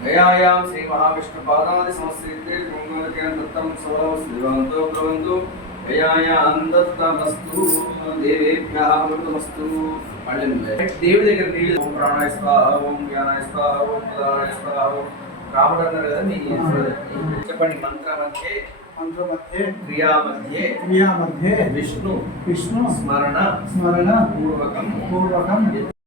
गयायां श्री महाविष्णुपादादि समस्ते मंगलकेन दत्तं सवरं श्रीवन्तो भवन्तु गयायां दत्तमस्तु देवेभ्यः अमृतमस्तु देवी దగ్గర నీళ్ళు ఓం ప్రాణాయ స్వాహ ఓం జ్ఞానాయ స్వాహ ఓం ప్రదానాయ స్వాహ ఓం రాముడు అన్నారు కదా మీ చెప్పండి మంత్ర మధ్యే క్రియా మధ్యే విష్ణు స్మరణ పూర్వకం